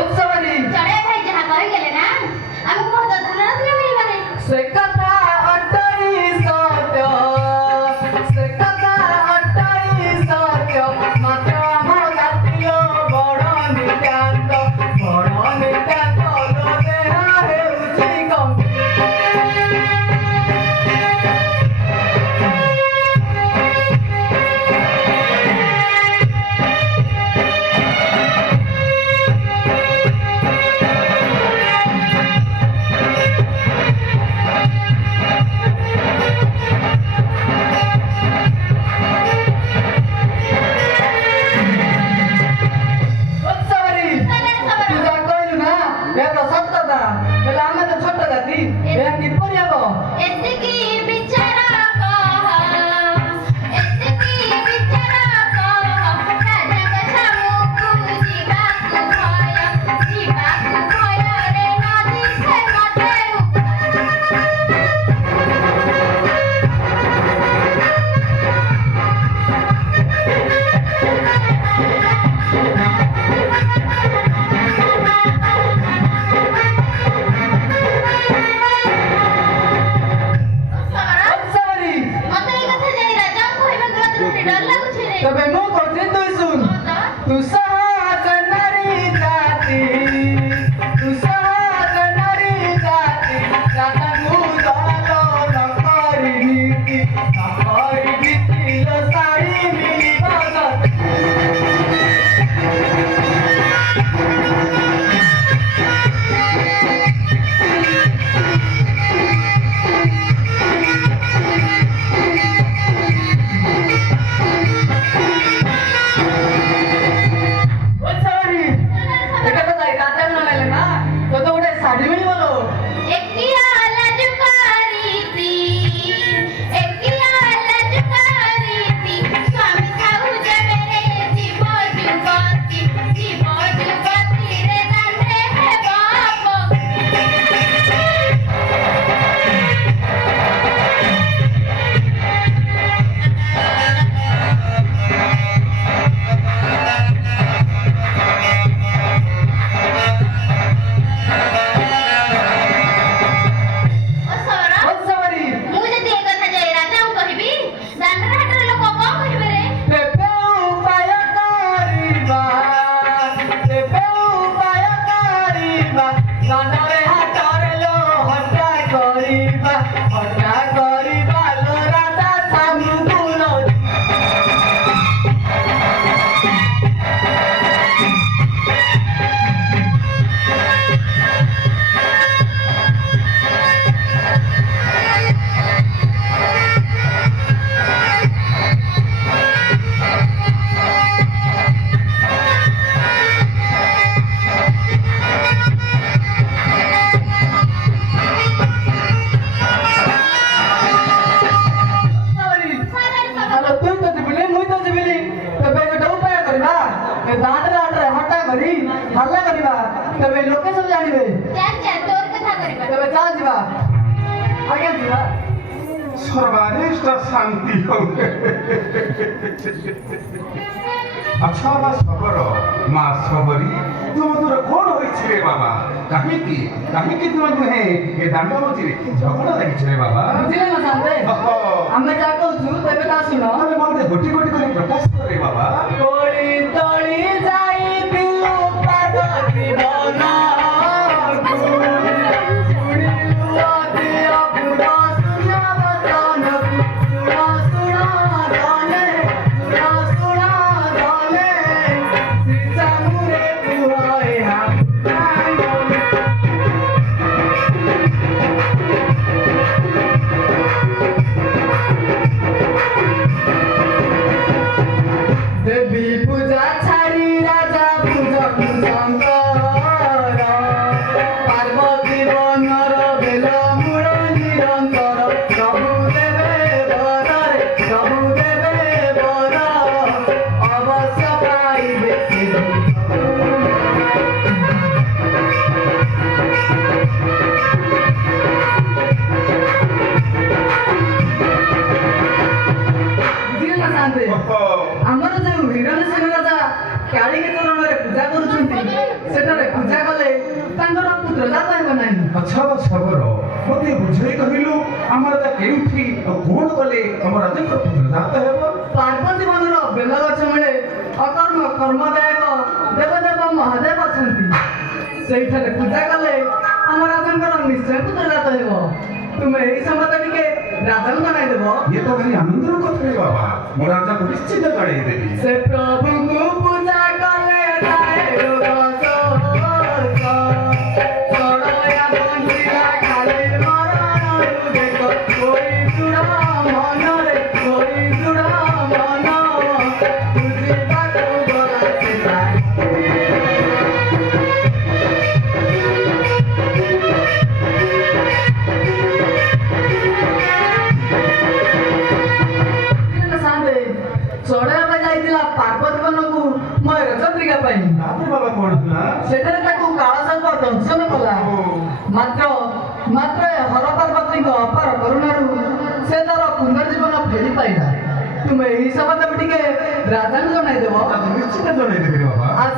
ଉତ୍ସବରେ ଚଢେଇ ଭାଇ ଯାହା କହିଗଲେ ନା ଆମକୁ ବହୁତ ଧନ ରତ୍ନ ମିଳିବନି। ସେ କଥା ଅଟଳି ସତ୍ୟ, ସେ କଥା ଅଟଳି ସତ୍ୟ, ମାତ୍ର ଆମ ଜାତିର ବଡ଼ ନିତ୍ୟାନ୍ତ ଦେହ ହେଉଛି ଏତିକି ବିଚାର କହ, ଏତିକି ବିଚାର କହ, ରାଜାଙ୍କ ଛାମୁକୁ ଯିବାକୁ ଭୟରେ ନଦୀ ସେ ମତେ তবে মো করছে তুই শুন তু সহজ নারী জাতি, তু সহজ নারী জাতি, রাজাঙ্গু দল নকরি নীতি লো শাড়ি মিলিব গতি। हल्ला करिबा तबे लोके सब जानिबे तोर कथा करिबा तबे जा जिबा आगे जिबा सर्वानिष्ठ शांति हो। अच्छा बा सबर मां सबरी तुम तोर कोन होई छिरे बाबा काहे की तुम दुहे ए दांड होछि झगड़ा लागि छिरे बाबा बुझिले न सांते हमें जा कहू तबे का सुनो अरे माने गोटी गोटी करे प्रकाश करे बाबा कोड़ी तोड़ी जाई दिलु पाद दीवाना देवी पूजा छाड़ी ପୁତ୍ରଜାତ ହେବ ନାହିଁ। ଆଚ୍ଛା ଶବର ମୋତେ ବୁଝେଇ କହିଲୁ ଆମର ତା କେଉଁଠି ଆଉ କଣ କଲେ ଆମ ରାଜାଙ୍କର ପୁତ୍ରଜାତ ହେବ? ପାର୍ବତୀ ବନର ବେଲ ଗଛ ମୂଳେ ଅକର୍ମ କର୍ମଦାୟକ ଦେବଦେବ ମହାଦେବ ଅଛନ୍ତି। ସେଇଠାରେ ପୂଜା କଲେ ଆମ ରାଜାଙ୍କର ନିଶ୍ଚୟ ପୁତ୍ରଜାତ ହେବ। ତୁମେ ଏହି ସମ୍ବାଦ ଟିକେ ରାଜାଙ୍କୁ ଜଣାଇଦେବ। ଇଏ ତ ଭାରି ଆନନ୍ଦର କଥା ରେ ବାବା, ମୋ ରାଜାକୁ ନିଶ୍ଚିତ ଜଣେଇଦେବି। ସେ ପ୍ରଭୁଙ୍କୁ ପୂଜା କଲେ ଯାଏ ରୋଗ ଶୋଷ। ଚଢ଼େୟା ବଞ୍ଚିଲା ଖାଲି ମରଣରୁ ଦେଖ। ହୋଇ ଦୃଢ଼ ମନରେ, ହୋଇ ଦୃଢ଼ ମନ, ବୁଝିବାକୁ ଗଲା ସେଟା। ଚଢ଼େଇବା ପାଇଁ ଯାଇଥିଲା ପାର୍ବତୀ ବନକୁ ମୟୂର ଚନ୍ଦ୍ରିକା ପାଇଁ। ତାପରେ ବାବା କଣ ହେଲା? ସେଠାରେ ତାକୁ କାଳସର୍ପ ଦଂଶନ କଲା। ମାତ୍ର ଏ ହର ପାର୍ବତୀଙ୍କ ଅପାର କରୁଣାରୁ ସେ ତାର ପୁନର୍ଜୀବନ ଫେରି ପାଇଲା। ତୁମେ ଏହି ସମ୍ବାଦକୁ ଟିକେ ରାଜାଙ୍କୁ ଜଣାଇଦେବ। ନିଶ୍ଚିତ ଜଣେଇଦେବି ବାବା। ଆଜି